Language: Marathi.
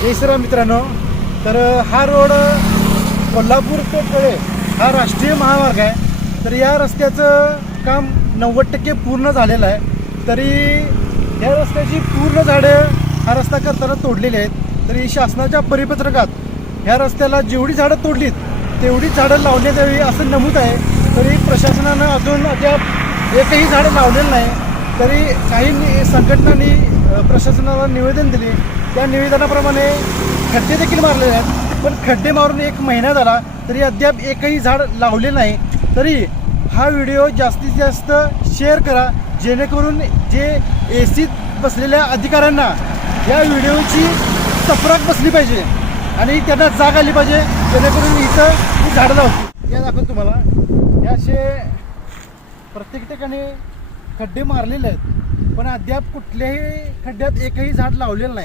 जय श्रीराम मित्रांनो. तर हा रोड कोल्हापूर ते कळे हा राष्ट्रीय महामार्ग आहे. तर या रस्त्याचं काम नव्वद टक्के पूर्ण झालेलं आहे. तरी या रस्त्याची पूर्ण झाडं हा रस्ता करताना तोडलेली आहेत. तरी शासनाच्या परिपत्रकात ह्या रस्त्याला जेवढी झाडं तोडलीत तेवढी झाडं लावण्यात यावी असं नमूद आहे. तरी प्रशासनानं अजून अद्याप एकही झाडं लावलेलं नाही. तरी काही संघटनांनी प्रशासनाला निवेदन दिले. त्या निवेदनाप्रमाणे खड्डे देखील मारलेले आहेत. पण खड्डे मारून एक महिना झाला तरी अद्याप एकही झाड लावले नाही. तरी हा व्हिडिओ जास्तीत जास्त शेअर करा जेणेकरून जे ए सीत बसलेल्या अधिकाऱ्यांना या व्हिडिओची तफराक बसली पाहिजे आणि त्यांना जाग आली पाहिजे जेणेकरून इथं झाडं लावतील. या दाखवतो तुम्हाला. या असे प्रत्येक ठिकाणी खड्डे मारलेले आहेत. पण अद्याप कुठल्याही खड्ड्यात एकही झाड लावलेलं नाही.